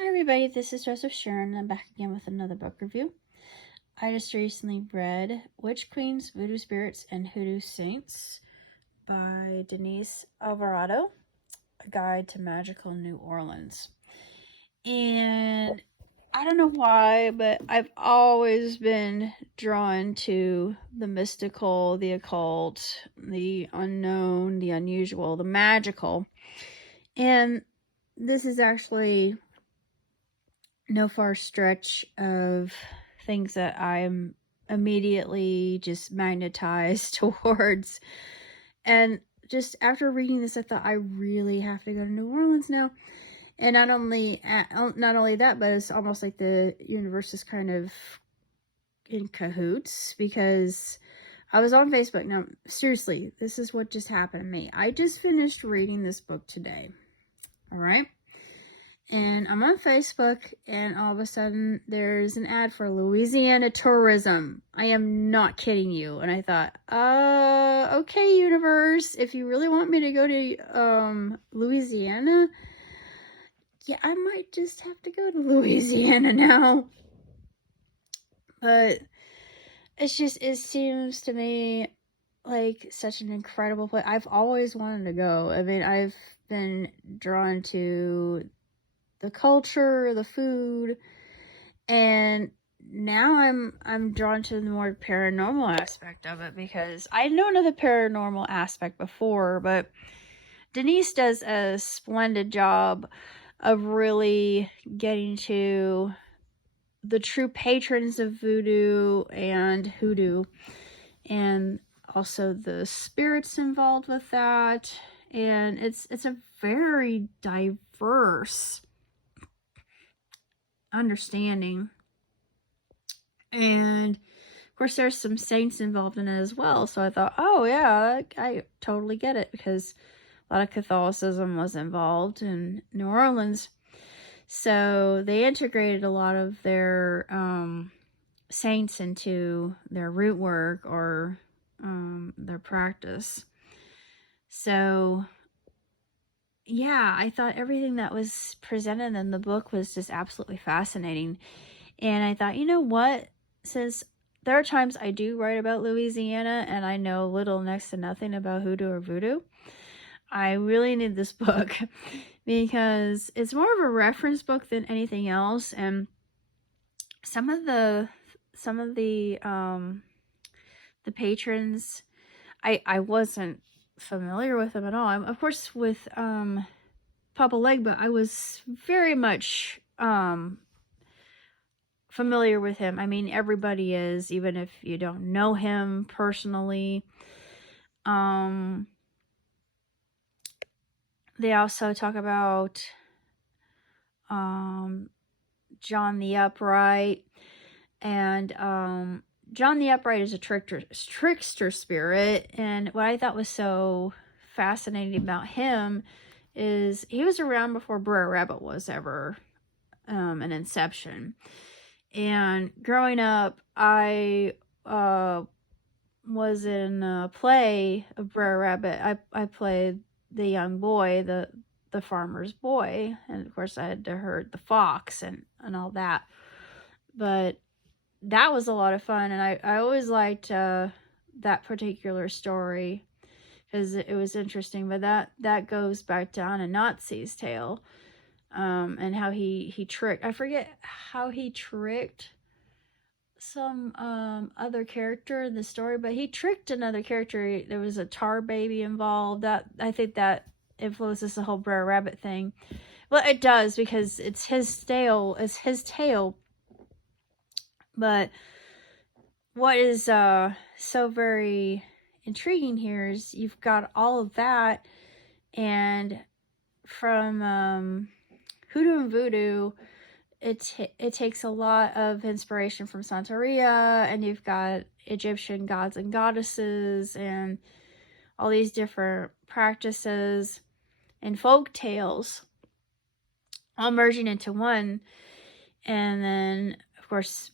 Hi everybody, this is Joseph Sharon, and I'm back again with another book review. I just recently read Witch Queens, Voodoo Spirits, and Hoodoo Saints by Denise Alvarado, A Guide to Magical New Orleans. And I don't know why, but I've always been drawn to the mystical, the occult, the unknown, the unusual, the magical. And this is actually no far stretch of things that I'm immediately just magnetized towards. And just after reading this, I thought I really have to go to New Orleans now. And not only that, but it's almost like the universe is kind of in cahoots, because I was on Facebook. Now, seriously, this is what just happened to me. I just finished reading this book today. All right. And I'm on Facebook, and all of a sudden there's an ad for Louisiana tourism. I am not kidding you. And I thought, okay, universe, if you really want me to go to Louisiana, yeah, I might just have to go to Louisiana now. But it seems to me like such an incredible place. I've always wanted to go. I mean, I've been drawn to the culture, the food, and now I'm drawn to the more paranormal aspect of it, because I know the paranormal aspect before, but Denise does a splendid job of really getting to the true patrons of voodoo and hoodoo, and also the spirits involved with that. And it's a very diverse understanding. And of course there's some saints involved in it as well, so I thought, oh yeah, I totally get it, because a lot of Catholicism was involved in New Orleans. So they integrated a lot of their saints into their root work, or their practice. So yeah, I thought everything that was presented in the book was just absolutely fascinating. And I thought, you know what? Since there are times I do write about Louisiana and I know little next to nothing about hoodoo or voodoo, I really need this book because it's more of a reference book than anything else. And some of the patrons, I wasn't familiar with them at all. I'm of course with Papa Legba. I was very much familiar with him. I mean, everybody is, even if you don't know him personally. They also talk about John the Upright, and John the Upright is a trickster spirit. And what I thought was so fascinating about him is he was around before Brer Rabbit was ever an inception. And growing up, I was in a play of Brer Rabbit. I played the young boy, the farmer's boy, and of course I had to herd the fox and all that. But that was a lot of fun, and I always liked that particular story because it was interesting. But that goes back to Anansi's tale, and how he tricked. I forget how he tricked some other character in the story, but he tricked another character. There was a tar baby involved. That, I think, that influences the whole Brer Rabbit thing. Well, it does, because it's his tale. But what is so very intriguing here is you've got all of that, and from Hoodoo and Voodoo, it takes a lot of inspiration from Santeria, and you've got Egyptian gods and goddesses and all these different practices and folk tales all merging into one. And then, of course,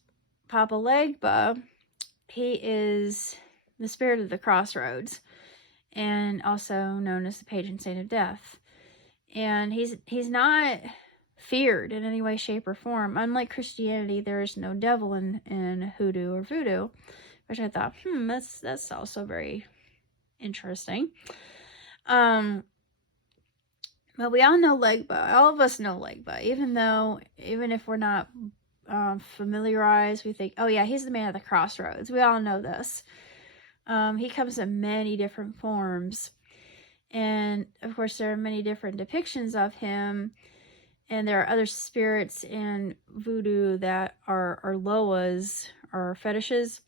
Papa Legba, he is the spirit of the crossroads, and also known as the patron saint of death. And he's not feared in any way, shape, or form. Unlike Christianity, there is no devil in hoodoo or voodoo, which I thought, that's also very interesting. But we all know Legba. All of us know Legba, even if we're not familiarized, we think, oh yeah, he's the man at the crossroads. We all know this. He comes in many different forms, and of course there are many different depictions of him, and there are other spirits in voodoo that are loas or fetishes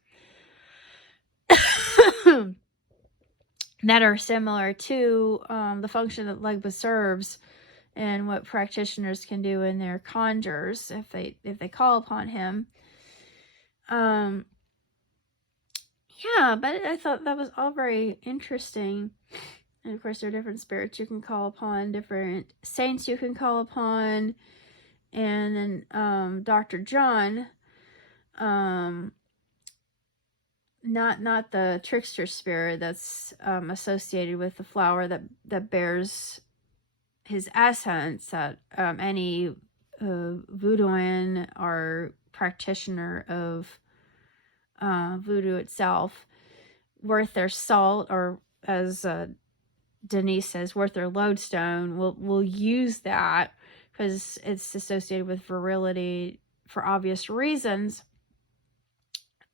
that are similar to the function that Legba serves and what practitioners can do in their conjures if they call upon him. Yeah, but I thought that was all very interesting. And of course, there are different spirits you can call upon, different saints you can call upon. And then Dr. John, not the trickster spirit that's associated with the flower that bears his essence, that any voodooan or practitioner of voodoo itself, worth their salt, or as Denise says, worth their lodestone, will use that because it's associated with virility for obvious reasons,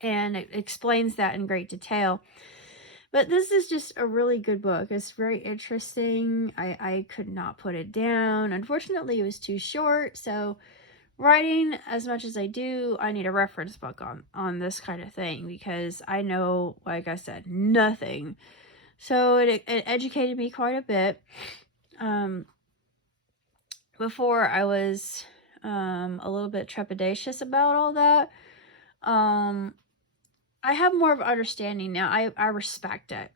and it explains that in great detail. But this is just a really good book. It's very interesting. I could not put it down. Unfortunately, it was too short, so writing as much as I do, I need a reference book on this kind of thing, because I know, like I said, nothing. So it educated me quite a bit. Before I was a little bit trepidatious about all that. I have more of an understanding now. I respect it.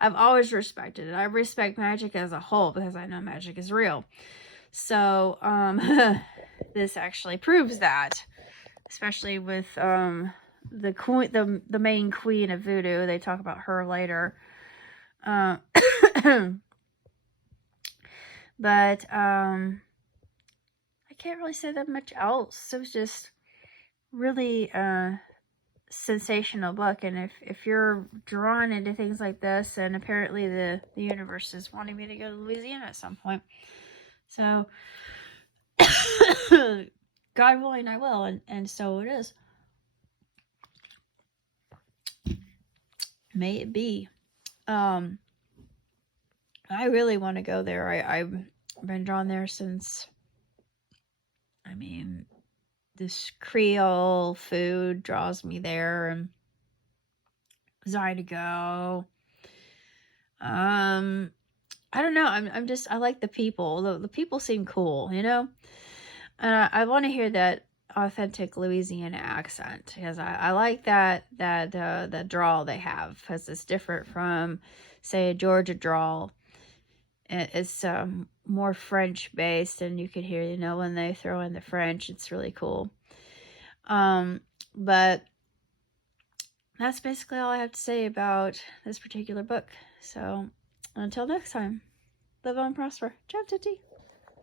I've always respected it. I respect magic as a whole because I know magic is real. So this actually proves that, especially with the queen, the main queen of voodoo. They talk about her later. But I can't really say that much else. It was just really sensational book, and if you're drawn into things like this, and apparently the universe is wanting me to go to Louisiana at some point, so God willing I will, and so it is. May it be. I really want to go there. I've been drawn there since, this Creole food draws me there, and desire to go. I don't know. I like the people. The people seem cool, and I want to hear that authentic Louisiana accent, because I like that drawl they have, because it's different from, say, a Georgia drawl. It's more French based, and you can hear, when they throw in the French, it's really cool. But that's basically all I have to say about this particular book. So until next time, live on, prosper. Ciao, tutti.